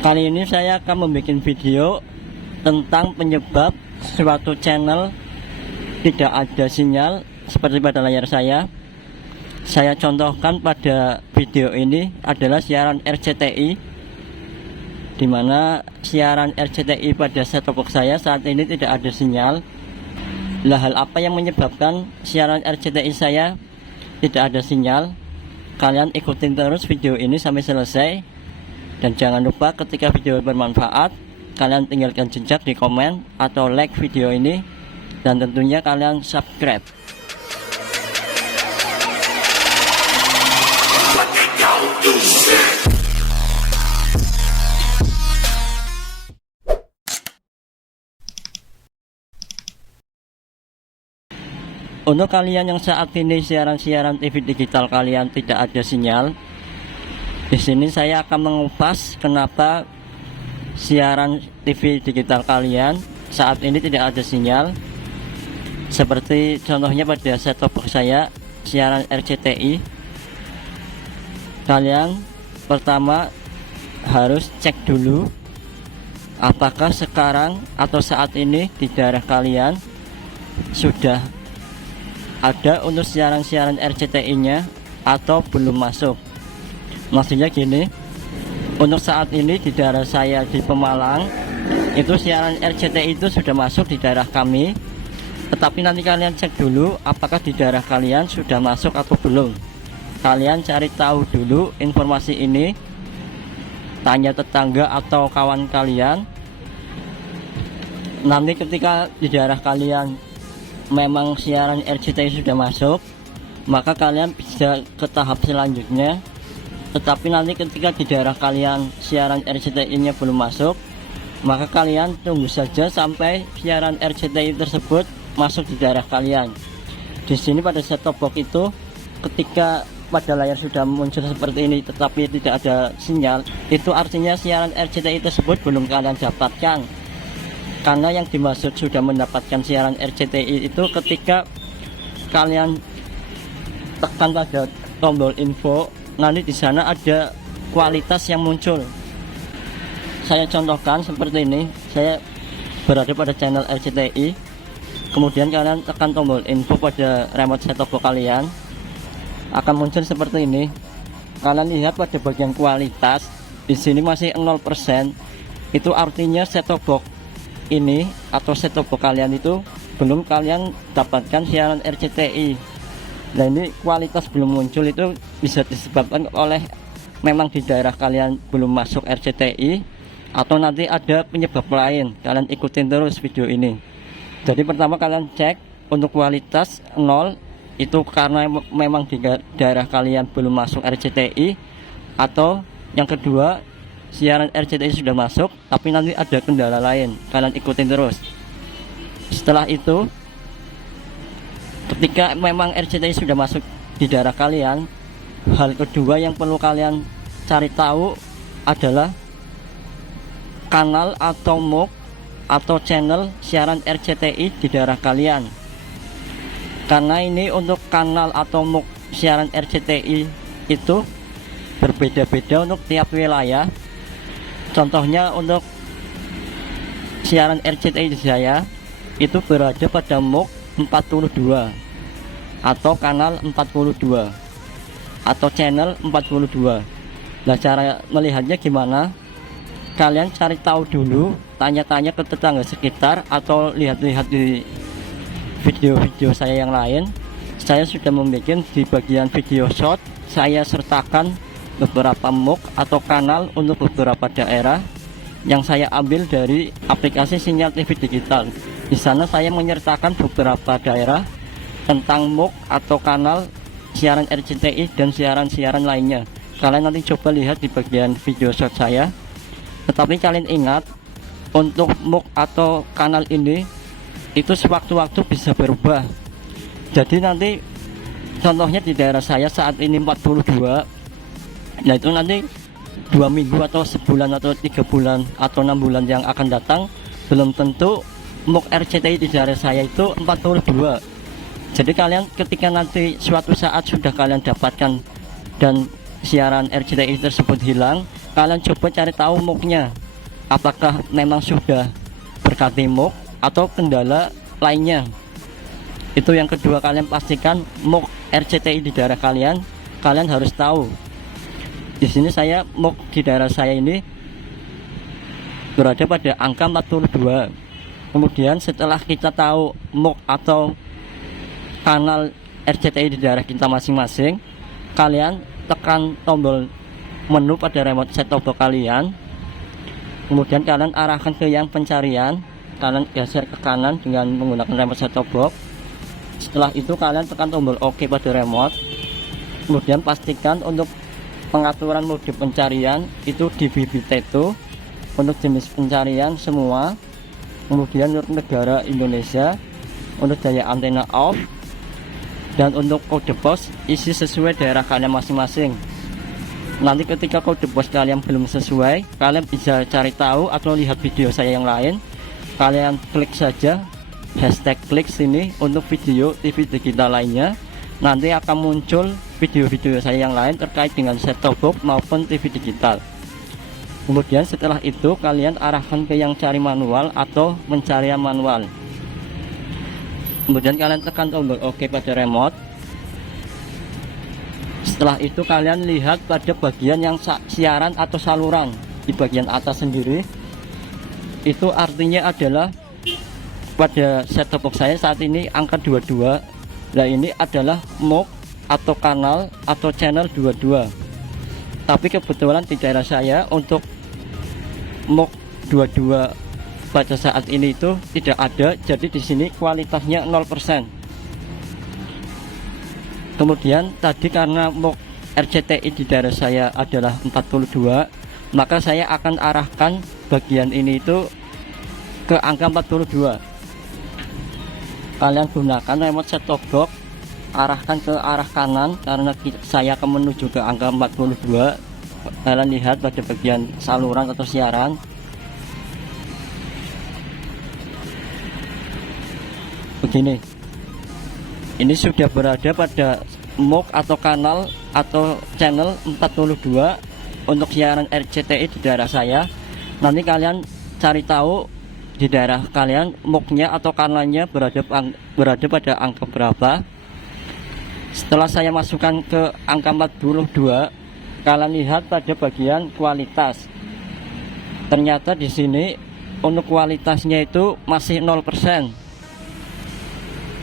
Kali ini saya akan membuat video tentang penyebab suatu channel tidak ada sinyal seperti pada layar saya. Saya contohkan pada video ini adalah siaran RCTI, di mana siaran RCTI pada set-top box saya saat ini tidak ada sinyal. Lah, hal apa yang menyebabkan siaran RCTI saya tidak ada sinyal? Kalian ikutin terus video ini sampai selesai. Dan jangan lupa ketika video bermanfaat, kalian tinggalkan jejak di komen atau like video ini. Dan tentunya kalian subscribe. Untuk kalian yang saat ini siaran-siaran TV digital kalian tidak ada sinyal, di sini saya akan mengupas kenapa siaran TV digital kalian saat ini tidak ada sinyal. Seperti contohnya pada set-top box saya siaran RCTI. Kalian pertama harus cek dulu apakah sekarang atau saat ini di daerah kalian sudah ada untuk siaran-siaran RCTI-nya atau belum masuk. Maksudnya gini, untuk saat ini di daerah saya di Pemalang itu siaran RCTI itu sudah masuk di daerah kami. Tetapi nanti kalian cek dulu apakah di daerah kalian sudah masuk atau belum. Kalian cari tahu dulu informasi ini, tanya tetangga atau kawan kalian. Nanti ketika di daerah kalian memang siaran RCTI sudah masuk, maka kalian bisa ke tahap selanjutnya. Tetapi nanti ketika di daerah kalian siaran RCTI-nya belum masuk, maka kalian tunggu saja sampai siaran RCTI tersebut masuk di daerah kalian. Di sini pada set-top box itu, ketika pada layar sudah muncul seperti ini tetapi tidak ada sinyal, itu artinya siaran RCTI tersebut belum kalian dapatkan. Karena yang dimaksud sudah mendapatkan siaran RCTI itu ketika kalian tekan pada tombol info, nanti di sana ada kualitas yang muncul. Saya contohkan seperti ini. Saya berada pada channel RCTI, kemudian kalian tekan tombol info pada remote set-top box kalian, akan muncul seperti ini. Kalian lihat pada bagian kualitas, di sini masih 0%. Itu artinya set-top box ini atau set-top box kalian itu belum kalian dapatkan siaran RCTI. Nah, ini kualitas belum muncul itu bisa disebabkan oleh memang di daerah kalian belum masuk RCTI, atau nanti ada penyebab lain. Kalian ikutin terus video ini. Jadi pertama kalian cek untuk kualitas 0, itu karena memang di daerah kalian belum masuk RCTI, atau yang kedua siaran RCTI sudah masuk tapi nanti ada kendala lain. Kalian ikutin terus. Setelah itu, ketika memang RCTI sudah masuk di daerah kalian, hal kedua yang perlu kalian cari tahu adalah kanal atau MUK atau channel siaran RCTI di daerah kalian. Karena ini untuk kanal atau MUK siaran RCTI itu berbeda-beda untuk tiap wilayah. Contohnya untuk siaran RCTI di saya itu berada pada MUK 42 atau kanal 42 atau channel 42. Nah, cara melihatnya gimana? Kalian cari tahu dulu, tanya-tanya ke tetangga sekitar atau lihat-lihat di video-video saya yang lain. Saya sudah membuat di bagian video short, saya sertakan beberapa MUK atau kanal untuk beberapa daerah yang saya ambil dari aplikasi sinyal TV digital. Di sana saya menyertakan beberapa daerah tentang MUK atau kanal siaran RCTI dan siaran-siaran lainnya. Kalian nanti coba lihat di bagian video short saya. Tetapi kalian ingat, untuk MUK atau kanal ini itu sewaktu-waktu bisa berubah. Jadi nanti contohnya di daerah saya saat ini 42. Nah, itu nanti 2 minggu atau sebulan atau 3 bulan atau 6 bulan yang akan datang, belum tentu MUK RCTI di daerah saya itu 42. Jadi kalian ketika nanti suatu saat sudah kalian dapatkan dan siaran RCTI tersebut hilang, kalian coba cari tahu MUK-nya, apakah memang sudah berganti MUK atau kendala lainnya. Itu yang kedua, kalian pastikan MUK RCTI di daerah kalian harus tahu. Di sini saya MUK di daerah saya ini berada pada angka 42. Kemudian setelah kita tahu MUK atau kanal RCTI di daerah kita masing-masing, kalian tekan tombol menu pada remote set top box kalian. Kemudian kalian arahkan ke yang pencarian, kalian geser ke kanan dengan menggunakan remote set top box. Setelah itu kalian tekan tombol OK pada remote. Kemudian pastikan untuk pengaturan mode pencarian itu di BBT2 untuk jenis pencarian semua. Kemudian untuk negara Indonesia, untuk daya antena off, dan untuk kode pos isi sesuai daerah kalian masing-masing. Nanti ketika kode pos kalian belum sesuai, kalian bisa cari tahu atau lihat video saya yang lain. Kalian klik saja hashtag klik sini untuk video TV digital lainnya. Nanti akan muncul video-video saya yang lain terkait dengan set top box maupun TV digital. Kemudian setelah itu kalian arahkan ke yang cari manual atau pencarian manual. Kemudian kalian tekan tombol OK pada remote. Setelah itu kalian lihat pada bagian yang siaran atau saluran di bagian atas sendiri. Itu artinya adalah pada set top box saya saat ini angka 22. Nah, ini adalah MUK atau kanal atau channel 22. Tapi kebetulan di daerah saya untuk MUK 22 pada saat ini itu tidak ada, jadi di sini kualitasnya 0%. Kemudian tadi karena MUK RCTI di daerah saya adalah 42, maka saya akan arahkan bagian ini itu ke angka 42. Kalian gunakan remote set top box, arahkan ke arah kanan karena saya akan menuju ke angka 42. Kalian lihat pada bagian saluran atau siaran. Begini, ini sudah berada pada MUK atau kanal atau channel 42 untuk siaran RCTI di daerah saya. Nanti kalian cari tahu di daerah kalian MUK-nya atau kanalnya berada pada angka berapa. Setelah saya masukkan ke angka 42, kalian lihat pada bagian kualitas. Ternyata di sini untuk kualitasnya itu masih 0%.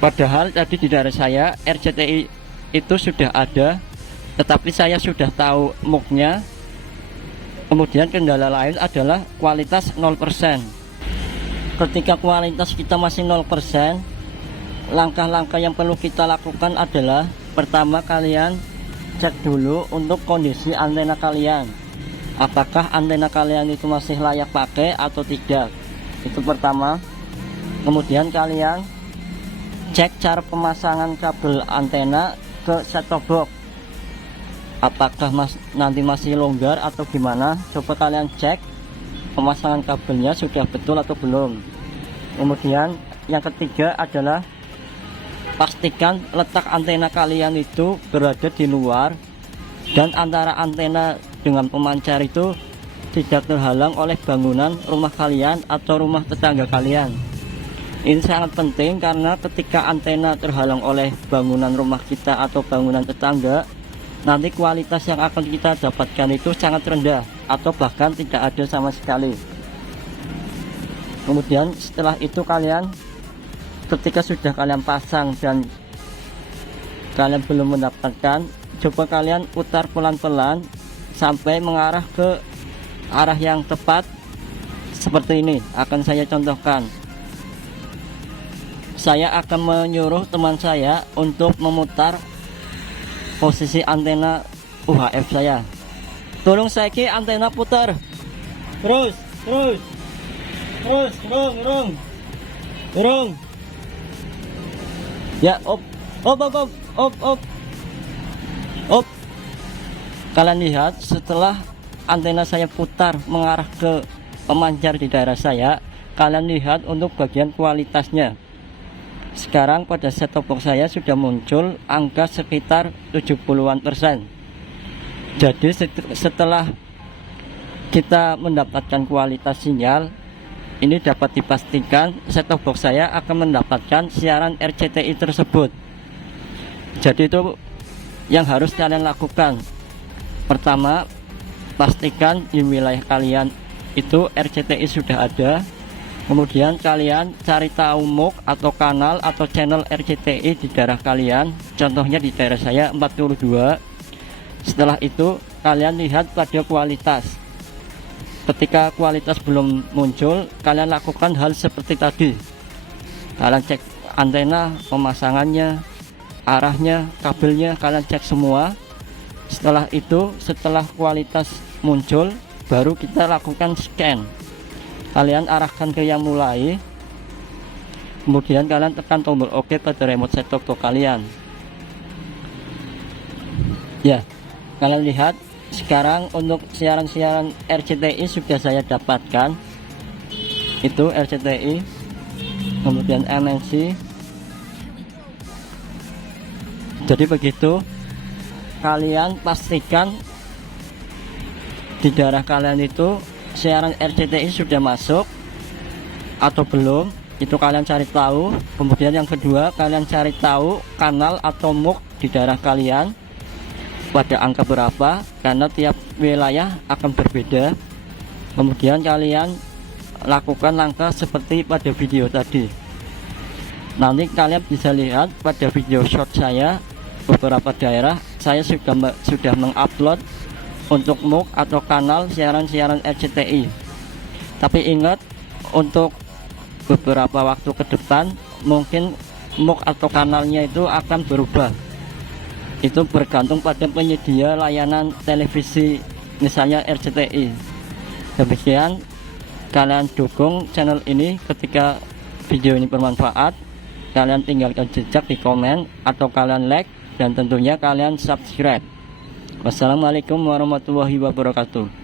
Padahal tadi di daerah saya RCTI itu sudah ada, tetapi saya sudah tahu MUK-nya. Kemudian kendala lain adalah kualitas 0%. Ketika kualitas kita masih 0%, langkah-langkah yang perlu kita lakukan adalah pertama, kalian cek dulu untuk kondisi antena kalian, apakah antena kalian itu masih layak pakai atau tidak. Itu pertama. Kemudian kalian cek cara pemasangan kabel antena ke set top box, apakah nanti masih longgar atau gimana. Coba kalian cek pemasangan kabelnya sudah betul atau belum. Kemudian yang ketiga adalah pastikan letak antena kalian itu berada di luar dan antara antena dengan pemancar itu tidak terhalang oleh bangunan rumah kalian atau rumah tetangga kalian. Ini sangat penting karena ketika antena terhalang oleh bangunan rumah kita atau bangunan tetangga, nanti kualitas yang akan kita dapatkan itu sangat rendah atau bahkan tidak ada sama sekali. Kemudian setelah itu kalian, ketika sudah kalian pasang dan kalian belum mendapatkan, coba kalian putar pelan-pelan sampai mengarah ke arah yang tepat. Seperti ini akan saya contohkan. Saya akan menyuruh teman saya untuk memutar posisi antena UHF saya. Tolong saiki antena putar. Terus. Rung. Ya, op. Kalian lihat setelah antena saya putar mengarah ke pemancar di daerah saya, kalian lihat untuk bagian kualitasnya. Sekarang pada set top box saya sudah muncul angka sekitar 70-an %. Jadi setelah kita mendapatkan kualitas sinyal, ini dapat dipastikan set-top box saya akan mendapatkan siaran RCTI tersebut. Jadi itu yang harus kalian lakukan. Pertama, pastikan di wilayah kalian itu RCTI sudah ada. Kemudian kalian cari tahu MUK atau kanal atau channel RCTI di daerah kalian. Contohnya di daerah saya 42. Setelah itu kalian lihat pada kualitas. Ketika kualitas belum muncul, kalian lakukan hal seperti tadi. Kalian cek antena, pemasangannya, arahnya, kabelnya, kalian cek semua. Setelah itu, setelah kualitas muncul, baru kita lakukan scan. Kalian arahkan ke yang mulai, kemudian kalian tekan tombol OK pada remote set-top box kalian. Ya, kalian lihat sekarang untuk siaran-siaran RCTI sudah saya dapatkan. Itu RCTI, kemudian MNC. Jadi begitu, kalian pastikan di daerah kalian itu siaran RCTI sudah masuk atau belum, itu kalian cari tahu. Kemudian yang kedua, kalian cari tahu kanal atau MUK di daerah kalian pada angka berapa, karena tiap wilayah akan berbeda. Kemudian kalian lakukan langkah seperti pada video tadi. Nanti kalian bisa lihat pada video short saya, beberapa daerah saya sudah mengupload untuk MUK atau kanal siaran-siaran RCTI. Tapi ingat, untuk beberapa waktu ke depan mungkin MUK atau kanalnya itu akan berubah. Itu bergantung pada penyedia layanan televisi, misalnya RCTI. Demikian, kalian dukung channel ini. Ketika video ini bermanfaat, kalian tinggalkan jejak di komen atau kalian like, dan tentunya kalian subscribe. Wassalamualaikum warahmatullahi wabarakatuh.